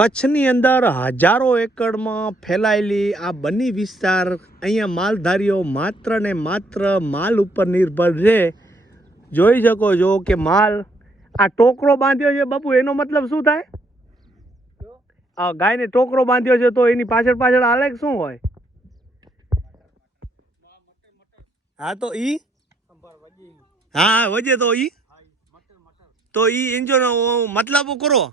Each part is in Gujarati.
કચ્છની અંદર હજારો એકડમાં ફેલાયેલી આ બની વિસ્તાર, અહીંયા માલધારીઓ માત્ર ને માત્ર માલ ઉપર નિર્ભર છે. જોઈ શકો છો કે માલ આ ટોકરો બાંધ્યો છે બાપુ, એનો મતલબ શું થાય? આ ગાયને ટોકરો બાંધ્યો છે તો એની પાછળ પાછળ આલેક શું હોય? હા, તો ઈ? હા, વજે તો ઈ? તો ઈ ઇન્જોનો મતલબ કરો.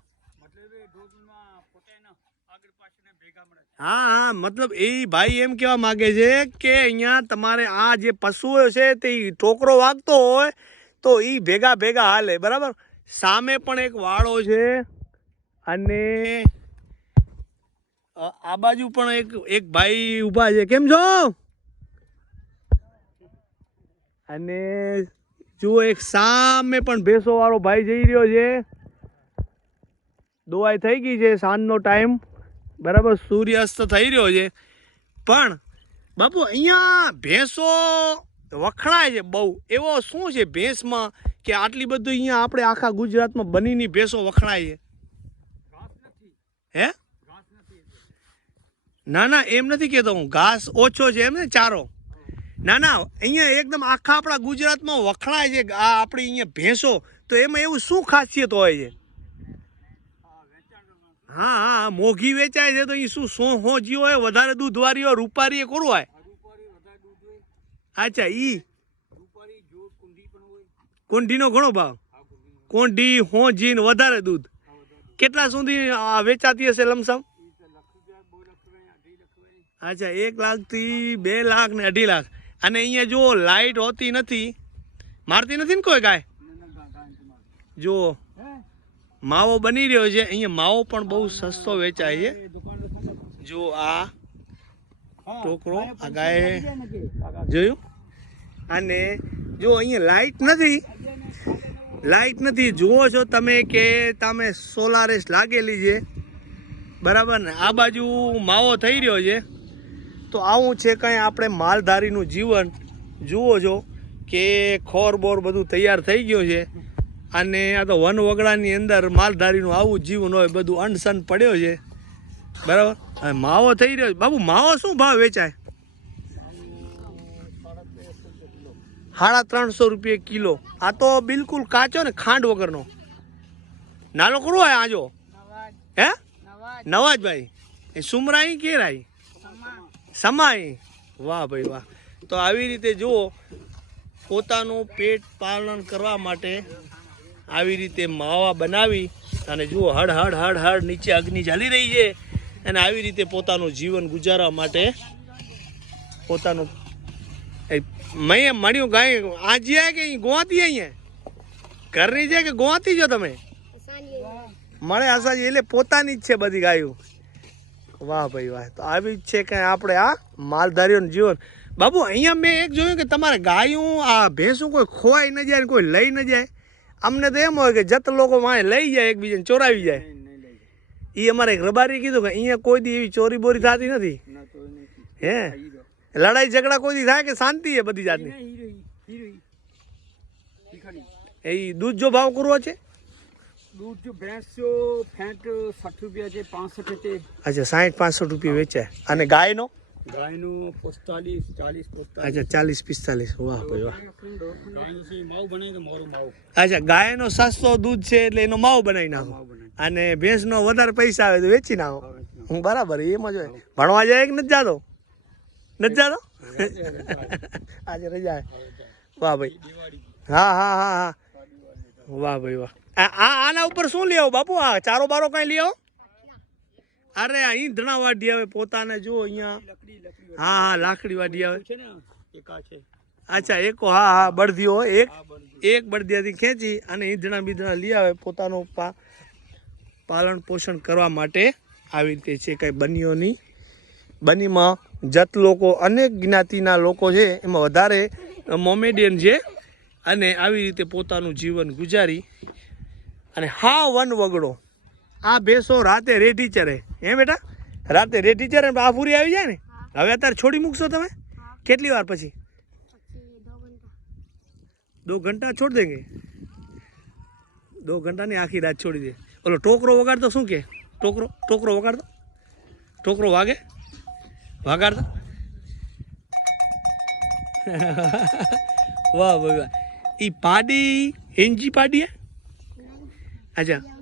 હા હા, મતલબ એ ભાઈ એમ કહેવા માંગે છે કે અહીંયા તમારે આ જે પશુઓ છે તે ઠોકરો વાગતો હોય તો એ ભેગા ભેગા હાલે, બરાબર? સામે પણ એક વાળો છે અને આ બાજુ પણ એક એક ભાઈ ઊભા છે. કેમ છો? અને જુઓ એક સામે પણ ભેંસો વાળો ભાઈ જઈ રહ્યો છે. દોવાઈ થઈ ગઈ છે સાંજનો ટાઈમ બરાબર, સૂર્યાસ્ત થઈ રહ્યો છે. પણ, બાપુ, અહીંયા ભેંસો વખણાય છે બહુ. એવો શું છે ભેંસમાં કે આટલી બધું અહીંયા આપણે આખા ગુજરાતમાં બનીની ભેંસો વખણાય છે? હે? ના ના, એમ નથી કહેતો હું. ઘાસ ઓછો છે એમ ને, ચારો. ના ના, અહીંયા એકદમ આખા આપણા ગુજરાતમાં વખણાય છે આ આપણી અહીંયા ભેંસો. તો એમાં એવું શું ખાસિયત હોય છે? હા હા, મોઘી વેચાય છે તો એ શું સો હોજી હોય? વધારે દૂધવાળી હોય રૂપારી કોરું હોય? અચ્છા, ઈ? કોંઢીનો ઘણો ભાવ? કોંઢી હોજી ને વધારે દૂધ. કેટલા સુધી વેચાતી હશે લમસમ? અચ્છા, એક લાખથી બે લાખ ને અઢી લાખ. અને અહીંયા જો લાઇટ હોતી નથી, મારતી નથી ને કોઈ ગાય? જો માવો બની રહ્યો છે. અહીંયા માવો પણ બહુ સસ્તો વેચાય છે. જો આ ટોકરો આ ગાય જોયું? અને જો અહીંયા લાઇટ નથી. લાઇટ નથી. જુઓ છો તમે કે તમે સોલારેસ લાગેલી છે. બરાબર ને? આ બાજુ માવો થઈ રહ્યો છે. તો આવું છે કંઈ આપણે માલધારીનું જીવન. જુઓ છો કે ખોર બોર બધું તૈયાર થઈ ગયું છે. અને આ તો વન વગડાની અંદર માલધારીનું આવું જીવન હોય બધું અણસન પડ્યો છે. બરાબર? અને માવો થઈ રહ્યો છે. બાબુ માવો શું ભાવ વેચાય? સાડા ત્રણસો રૂપિયા કિલો. આ તો બિલકુલ કાચો ને ખાંડ વગરનો. નાનો કરવો હોય આજો? હે? નવાજભાઈ. એ સુમરાઈ કે રાઈ? સમાય વાહ ભાઈ વાહ. તો આવી રીતે જુઓ પોતાનું પેટ પાલન કરવા માટે આવી રીતે માવા બનાવી અને જુઓ હડ હડ હડ હડ નીચે અગ્નિ ચાલી રહી છે. અને આવી રીતે પોતાનું જીવન ગુજારવા માટે પોતાનું મેં મળ્યું ગાય આજે કે ગોવાતી અહીંયા? ઘરની છે કે ગોવાતી છો તમે? મળે આશાજી, એટલે પોતાની જ છે બધી ગાયું. વાહ ભાઈ વાહ, તો આવી જ છે કે આપણે આ માલધારીઓનું જીવન. બાબુ, અહીંયા મેં એક જોયું કે તમારે ગાયું, આ ભેંસું કોઈ ખોવાઈ ન જાય કોઈ લઈ ન જાય? અમને તો એમ હોય કે જત લોકો માં લઈ જાય એકબીજાને ચોરાવી જાય. એ અમારે એક રબારી કીધું કે અહીંયા કોઈ દી એવી ચોરી બોરી થતી નથી. હે? લડાઈ ઝઘડા કોઈ દી થાય કે શાંતિ છે બધી જાતની? એ દૂધ જો ભાવ કરવો છે? દૂધ જો ભેંસ જો ફેટ રૂપિયા છે 65 અચ્છા 60 65 રૂપિયા વેચાય. અને ગાયનો? ગાયનું પિસ્તાલીસ ચાલીસ અચ્છા ચાલીસ પિસ્તાલીસ. વાહ ભાઈ વાહ. માવ બને તો મારું માવ. અચ્છા ગાયનો સસ્તો દૂધ છે એટલે એનો માવ બનાવી નાખો. અને ભેંસનો વધારે પૈસા આવે તો વેચી નાખો. હું બરાબર એમાં જ ભણવા જાય કે નથી જાતો? નથી જાતો? આજે રજા વાહ ભાઈ. હા હા હા હા. વાહ ભાઈ વાહ. આ આના ઉપર શું લ્યો બાપુ? આ ચારો બારો કઈ આવો અરે આ ઈંધણા વાડી આવે પોતાને જો અહીંયા. હા હા લાકડી વાઢી આવે. છે ને? અચ્છા એક હા હા બળદીઓ હોય એક. એક બળદિયાથી ખેંચી અને ઈંધણા બીંધણા લઈ આવે પોતાનું પા પાલન પોષણ કરવા માટે આવી રીતે છે કંઈ બનીઓની બનીમાં જત લોકો અનેક જ્ઞાતિના લોકો છે એમાં વધારે મોમેડિયન છે અને આવી રીતે પોતાનું જીવન ગુજારી અને હા વન વગડો. આ ભેંસો રાતે રેઢી ચરે. હે બેટા? રાતે રેઢી ચરે આ પૂરી આવી જાય ને? હવે અત્યારે છોડી મૂકશો તમે? કેટલી વાર પછી? દો ઘંટા. છોડ દેંગે દો ઘંટાની આખી રાત છોડી દે. ઓલો ટોકરો વગાડતો શું કે? ટોકરો ટોકરો વગાડતો? ટોકરો વાગે? વગાડતા? વાહ વાહ એ પાડી એનજી પાડી અચ્છા.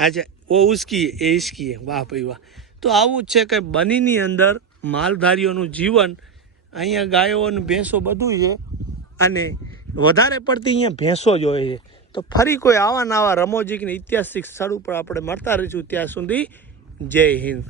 આજે ઓ ઉસકીએ એ ઇસકીએ વાહ ભાઈ વાહ. તો આવું જ છે કે બનીની અંદર માલધારીઓનું જીવન, અહીંયા ગાયો અને ભેંસો બધું છે અને વધારે પડતી અહીંયા ભેંસો જ હોય છે. તો ફરી કોઈ આવા નવા રમોજીકને ઐતિહાસિક સ્થળ ઉપર આપણે મળતા રહીશું ત્યાં સુધી જય હિન્દ.